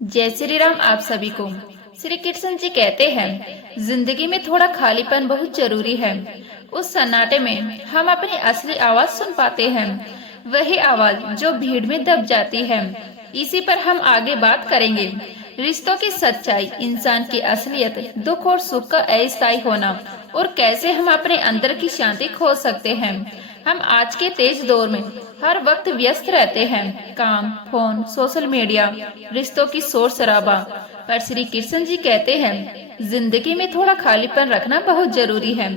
जय श्री राम। आप सभी को श्री कृष्ण जी कहते हैं, जिंदगी में थोड़ा खालीपन बहुत जरूरी है। उस सन्नाटे में हम अपनी असली आवाज सुन पाते हैं, वही आवाज जो भीड़ में दब जाती है। इसी पर हम आगे बात करेंगे। रिश्तों की सच्चाई, इंसान की असलियत, दुख और सुख का अस्थायी होना और कैसे हम अपने अंदर की शांति खो सकते हैं। हम आज के तेज दौर में हर वक्त व्यस्त रहते हैं, काम, फोन, सोशल मीडिया, रिश्तों की शोर शराबा। पर श्री कृष्ण जी कहते हैं, जिंदगी में थोड़ा खालीपन रखना बहुत जरूरी है।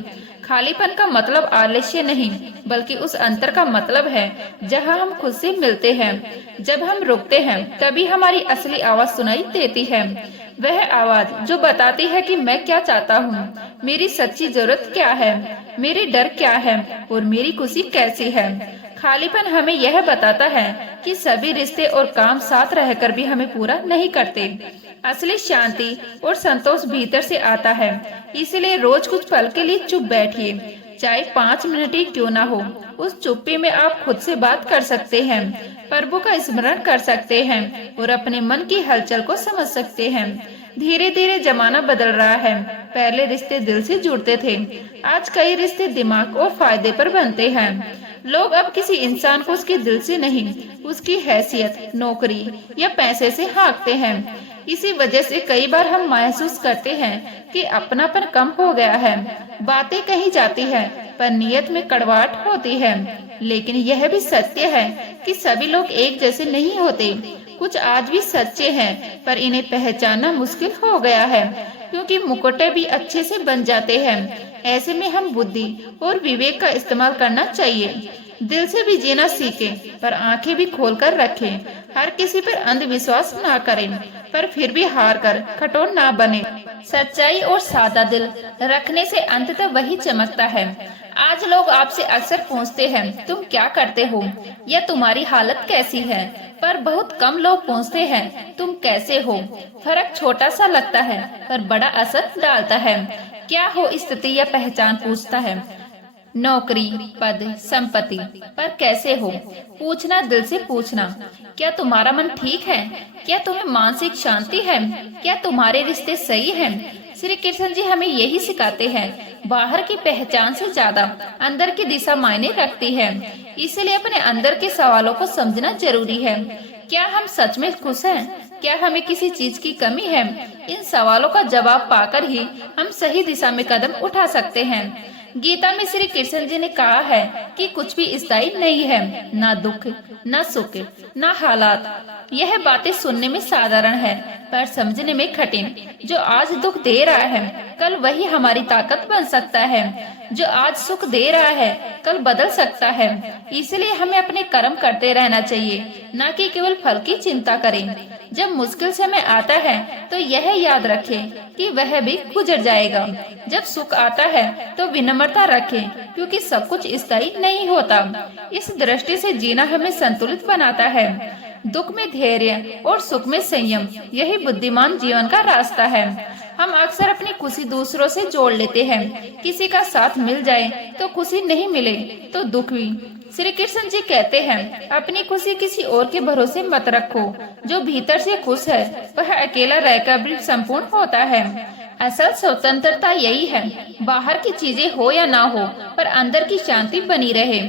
खालीपन का मतलब आलस्य नहीं, बल्कि उस अंतर का मतलब है जहां हम खुद से मिलते हैं। जब हम रुकते हैं तभी हमारी असली आवाज सुनाई देती है। वह आवाज जो बताती है कि मैं क्या चाहता हूँ, मेरी सच्ची जरूरत क्या है, मेरे डर क्या है और मेरी खुशी कैसी है। खालीपन हमें यह बताता है कि सभी रिश्ते और काम साथ रहकर भी हमें पूरा नहीं करते। असली शांति और संतोष भीतर से आता है। इसलिए रोज कुछ पल के लिए चुप बैठिए, चाहे 5 मिनट ही क्यों ना हो। उस चुप्पी में आप खुद से बात कर सकते हैं, प्रभु का स्मरण कर सकते हैं और अपने मन की हलचल को समझ सकते हैं। धीरे धीरे जमाना बदल रहा है। पहले रिश्ते दिल से जुड़ते थे, आज कई रिश्ते दिमाग और फायदे पर बनते हैं। लोग अब किसी इंसान को उसके दिल से नहीं, उसकी हैसियत, नौकरी या पैसे से हाँकते हैं। इसी वजह से कई बार हम महसूस करते हैं कि अपनापन कम हो गया है। बातें कही जाती है पर नियत में कड़वाहट होती है। लेकिन यह भी सत्य है कि सभी लोग एक जैसे नहीं होते। कुछ आज भी सच्चे हैं, पर इन्हें पहचानना मुश्किल हो गया है, क्योंकि मुखौटे भी अच्छे से बन जाते हैं। ऐसे में हम बुद्धि और विवेक का इस्तेमाल करना चाहिए। दिल से भी जीना सीखें, पर आंखें भी खोलकर रखें। हर किसी पर अंधविश्वास ना करें, पर फिर भी हार कर कठोर ना बने। सच्चाई और सादा दिल रखने से अंततः वही चमकता है। आज लोग आपसे अक्सर पूछते हैं, तुम क्या करते हो या तुम्हारी हालत कैसी है, पर बहुत कम लोग पूछते हैं, तुम कैसे हो। फर्क छोटा सा लगता है, पर बड़ा असर डालता है। क्या हो स्थिति या पहचान पूछता है, नौकरी, पद, संपत्ति, पर कैसे हो पूछना दिल से पूछना। क्या तुम्हारा मन ठीक है, क्या तुम्हें मानसिक शांति है, क्या तुम्हारे रिश्ते सही हैं। श्री कृष्ण जी हमें यही सिखाते हैं, बाहर की पहचान से ज्यादा अंदर की दिशा मायने रखती है। इसलिए अपने अंदर के सवालों को समझना जरूरी है। क्या हम सच में खुश हैं, क्या हमें किसी चीज की कमी है। इन सवालों का जवाब पाकर ही हम सही दिशा में कदम उठा सकते हैं। गीता में श्री कृष्ण जी ने कहा है कि कुछ भी स्थायी नहीं है, ना दुख, ना सुख, ना हालात। यह बातें सुनने में साधारण है, पर समझने में कठिन। जो आज दुख दे रहा है, कल वही हमारी ताकत बन सकता है। जो आज सुख दे रहा है, कल बदल सकता है। इसलिए हमें अपने कर्म करते रहना चाहिए, न कि केवल फल की चिंता करें। जब मुश्किल समय आता है तो यह याद रखें कि वह भी गुजर जाएगा। जब सुख आता है तो विनम्रता रखें, क्योंकि सब कुछ स्थायी नहीं होता। इस दृष्टि से जीना हमें संतुलित बनाता है। दुख में धैर्य और सुख में संयम, यही बुद्धिमान जीवन का रास्ता है। हम अक्सर अपनी खुशी दूसरों से जोड़ लेते हैं। किसी का साथ मिल जाए तो खुशी, नहीं मिले तो दुख भी। श्री कृष्ण जी कहते हैं, अपनी खुशी किसी और के भरोसे मत रखो। जो भीतर से खुश है वह अकेला रहकर भी संपूर्ण होता है। असल स्वतंत्रता यही है, बाहर की चीजें हो या ना हो, पर अंदर की शांति बनी रहे।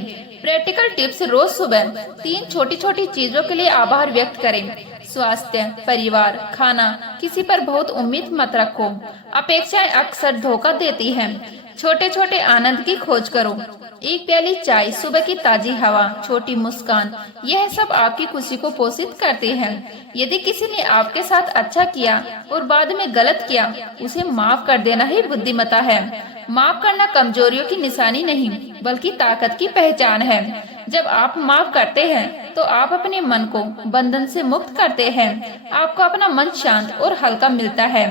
प्रैक्टिकल टिप्स, रोज सुबह 3 छोटी छोटी चीजों के लिए आभार व्यक्त करें। स्वास्थ्य, परिवार, खाना। किसी पर बहुत उम्मीद मत रखो, अपेक्षाएं अक्सर धोखा देती हैं। छोटे छोटे आनंद की खोज करो। एक प्याली चाय, सुबह की ताजी हवा, छोटी मुस्कान, यह सब आपकी खुशी को पोषित करते हैं। यदि किसी ने आपके साथ अच्छा किया और बाद में गलत किया, उसे माफ कर देना ही बुद्धिमत्ता है। माफ करना कमजोरियों की निशानी नहीं, बल्कि ताकत की पहचान है। जब आप माफ करते हैं तो आप अपने मन को बंधन से मुक्त करते हैं। आपको अपना मन शांत और हल्का मिलता है।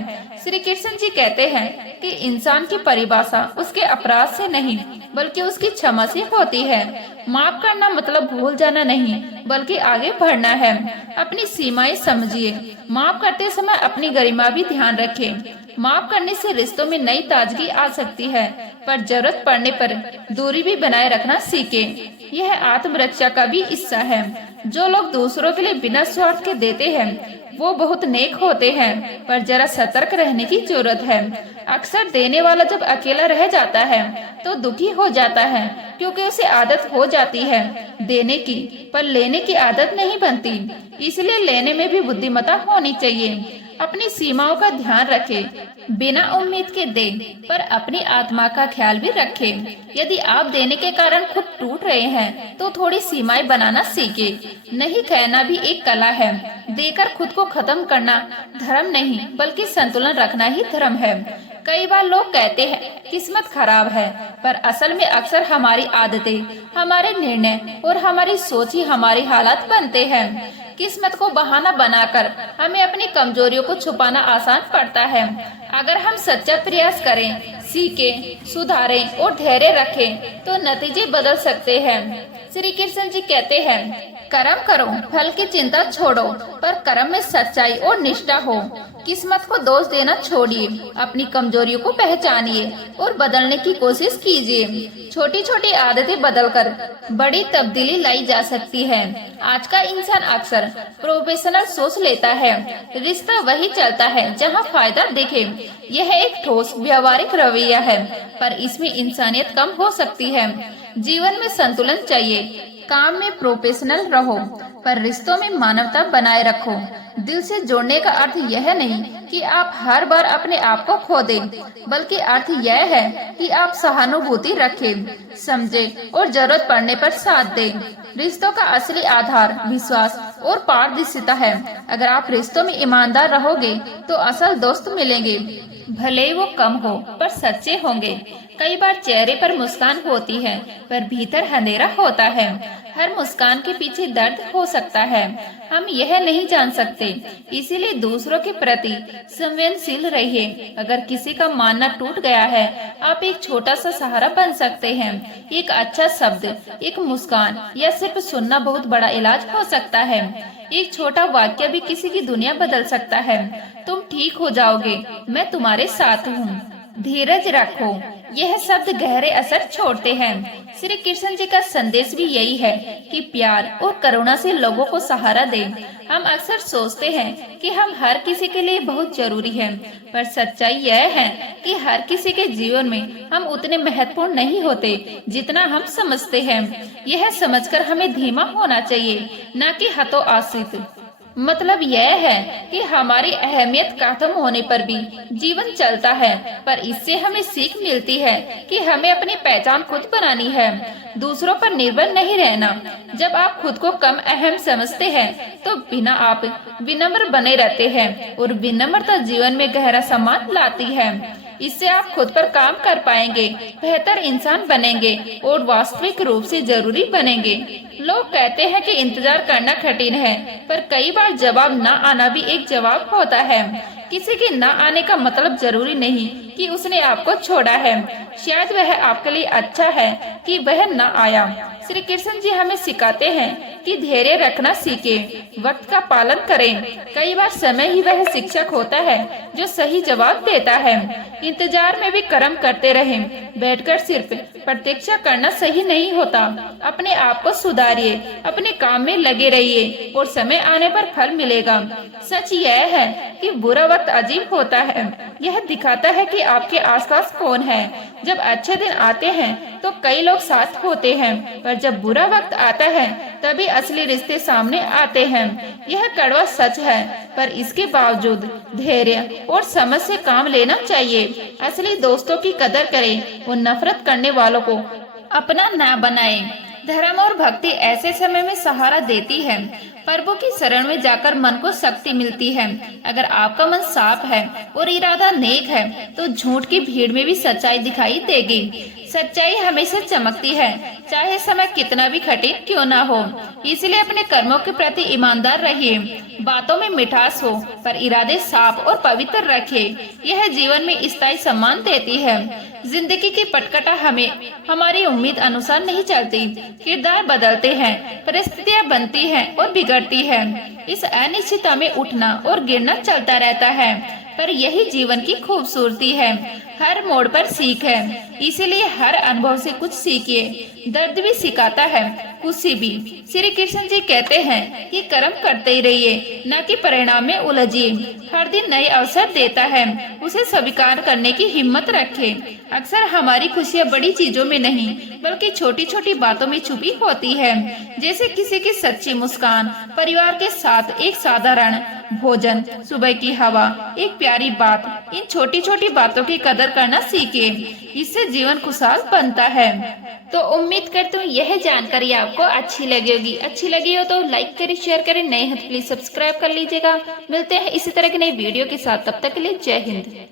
श्री कृष्ण जी कहते हैं कि इंसान की परिभाषा उसके अपराध से नहीं, बल्कि उसकी क्षमा से होती है। माफ करना मतलब भूल जाना नहीं, बल्कि आगे बढ़ना है। अपनी सीमाएं समझिए। माफ करते समय अपनी गरिमा भी ध्यान रखें। माफ करने से रिश्तों में नई ताजगी आ सकती है, पर जरूरत पड़ने पर दूरी भी बनाए रखना सीखें। यह आत्मरक्षा का भी हिस्सा है। जो लोग दूसरों के लिए बिना स्वार्थ के देते हैं, वो बहुत नेक होते हैं, पर जरा सतर्क रहने की जरूरत है। अक्सर देने वाला जब अकेला रह जाता है तो दुखी हो जाता है, क्योंकि उसे आदत हो जाती है देने की, पर लेने की आदत नहीं बनती। इसलिए लेने में भी बुद्धिमत्ता होनी चाहिए। अपनी सीमाओं का ध्यान रखे, बिना उम्मीद के दे, पर अपनी आत्मा का ख्याल भी रखे। यदि आप देने के कारण खुद टूट रहे हैं तो थोड़ी सीमाएं बनाना सीखे। नहीं कहना भी एक कला है। देकर खुद को खत्म करना धर्म नहीं, बल्कि संतुलन रखना ही धर्म है। कई बार लोग कहते हैं किस्मत खराब है, पर असल में अक्सर हमारी आदतें, हमारे निर्णय और हमारी सोच ही हमारी हालात बनते हैं। किस्मत को बहाना बनाकर हमें अपनी कमजोरियों को छुपाना आसान पड़ता है। अगर हम सच्चा प्रयास करें, सीखें, सुधारें और धैर्य रखें तो नतीजे बदल सकते हैं। श्री कृष्ण जी कहते हैं, कर्म करो, फल की चिंता छोड़ो, पर कर्म में सच्चाई और निष्ठा हो। किस्मत को दोष देना छोड़िए, अपनी कमजोरियों को पहचानिए और बदलने की कोशिश कीजिए। छोटी छोटी आदतें बदलकर बड़ी तब्दीली लाई जा सकती है। आज का इंसान अक्सर प्रोफेशनल सोच लेता है। रिश्ता वही चलता है जहां फायदा दिखे। यह एक ठोस व्यवहारिक रवैया है, पर इसमें इंसानियत कम हो सकती है। जीवन में संतुलन चाहिए। काम में प्रोफेशनल रहो, पर रिश्तों में मानवता बनाए रखो। दिल से जोड़ने का अर्थ यह नहीं कि आप हर बार अपने आप को खो दें, बल्कि अर्थ यह है कि आप सहानुभूति रखें, समझें और जरूरत पड़ने पर साथ दें। रिश्तों का असली आधार विश्वास और पारदर्शिता है। अगर आप रिश्तों में ईमानदार रहोगे तो असल दोस्त मिलेंगे, भले ही वो कम हो पर सच्चे होंगे। कई बार चेहरे पर मुस्कान होती है, पर भीतर अंधेरा होता है। हर मुस्कान के पीछे दर्द हो सकता है, हम यह नहीं जान सकते। इसीलिए दूसरों के प्रति संवेदनशील रहिए। अगर किसी का मानना टूट गया है, आप एक छोटा सा सहारा बन सकते हैं। एक अच्छा शब्द, एक मुस्कान या सिर्फ सुनना बहुत बड़ा इलाज हो सकता है। एक छोटा वाक्य भी किसी की दुनिया बदल सकता है। तुम ठीक हो जाओगे, मैं तुम्हारे साथ हूँ, धीरज रखो। यह शब्द गहरे असर छोड़ते हैं। श्री कृष्ण जी का संदेश भी यही है कि प्यार और करुणा से लोगों को सहारा दें। हम अक्सर सोचते हैं कि हम हर किसी के लिए बहुत जरूरी हैं, पर सच्चाई यह है कि हर किसी के जीवन में हम उतने महत्वपूर्ण नहीं होते जितना हम समझते हैं। यह समझकर हमें धीमा होना चाहिए, न कि हतोत्साहित। मतलब यह है कि हमारी अहमियत खत्म होने पर भी जीवन चलता है, पर इससे हमें सीख मिलती है कि हमें अपनी पहचान खुद बनानी है, दूसरों पर निर्भर नहीं रहना। जब आप खुद को कम अहम समझते हैं तो बिना आप विनम्र बने रहते हैं, और विनम्रता जीवन में गहरा सम्मान लाती है। इससे आप खुद पर काम कर पाएंगे, बेहतर इंसान बनेंगे और वास्तविक रूप से जरूरी बनेंगे। लोग कहते हैं कि इंतजार करना कठिन है, पर कई बार जवाब न आना भी एक जवाब होता है। किसी के न आने का मतलब जरूरी नहीं कि उसने आपको छोड़ा है, शायद वह आपके लिए अच्छा है कि वह न आया। श्री कृष्ण जी हमें सिखाते हैं कि धैर्य रखना सीखें, वक्त का पालन करें। कई बार समय ही वह शिक्षक होता है जो सही जवाब देता है। इंतजार में भी कर्म करते रहें, बैठकर सिर्फ प्रतीक्षा करना सही नहीं होता। अपने आप को सुधारिए, अपने काम में लगे रहिए और समय आने पर फल मिलेगा। सच यह है कि बुरा वक्त अजीब होता है। यह दिखाता है कि आपके आसपास कौन है। जब अच्छे दिन आते हैं तो कई लोग साथ होते हैं, पर जब बुरा वक्त आता है तभी असली रिश्ते सामने आते हैं। यह कड़वा सच है, पर इसके बावजूद धैर्य और समझ से काम लेना चाहिए। असली दोस्तों की कदर करें और नफरत करने वालों को अपना न बनाएं। धर्म और भक्ति ऐसे समय में सहारा देती है। प्रभु की शरण में जाकर मन को शक्ति मिलती है। अगर आपका मन साफ है और इरादा नेक है तो झूठ की भीड़ में भी सच्चाई दिखाई देगी। सच्चाई हमेशा चमकती है, चाहे समय कितना भी कठिन क्यों ना हो। इसलिए अपने कर्मों के प्रति ईमानदार रहिए। बातों में मिठास हो, पर इरादे साफ और पवित्र रखिए। यह जीवन में स्थायी सम्मान देती है। जिंदगी की पटकथा हमें हमारी उम्मीद अनुसार नहीं चलती। किरदार बदलते हैं, परिस्थितियाँ बनती हैं और बिगड़ती हैं। इस अनिश्चितता में उठना और गिरना चलता रहता है। पर यही जीवन की खूबसूरती है। हर मोड़ पर सीख है, इसीलिए हर अनुभव से कुछ सीखिए। दर्द भी सिखाता है, खुशी भी। श्री कृष्ण जी कहते हैं कि कर्म करते ही रहिए, न कि परिणाम में उलझिए। हर दिन नए अवसर देता है, उसे स्वीकार करने की हिम्मत रखें। अक्सर हमारी खुशियाँ बड़ी चीजों में नहीं, बल्कि छोटी छोटी बातों में छुपी होती है। जैसे किसी की सच्ची मुस्कान, परिवार के साथ एक साधारण भोजन, सुबह की हवा, एक प्यारी बात। इन छोटी छोटी बातों की कदर करना सीखें, इससे जीवन खुशहाल बनता है। तो उम्मीद करती हूँ यह जानकारी आपको अच्छी लगी होगी। अच्छी लगी हो तो लाइक करें, शेयर करें। नए हैं तो प्लीज सब्सक्राइब कर लीजिएगा। मिलते हैं इसी तरह की नई वीडियो के साथ, तब तक के लिए जय हिंद।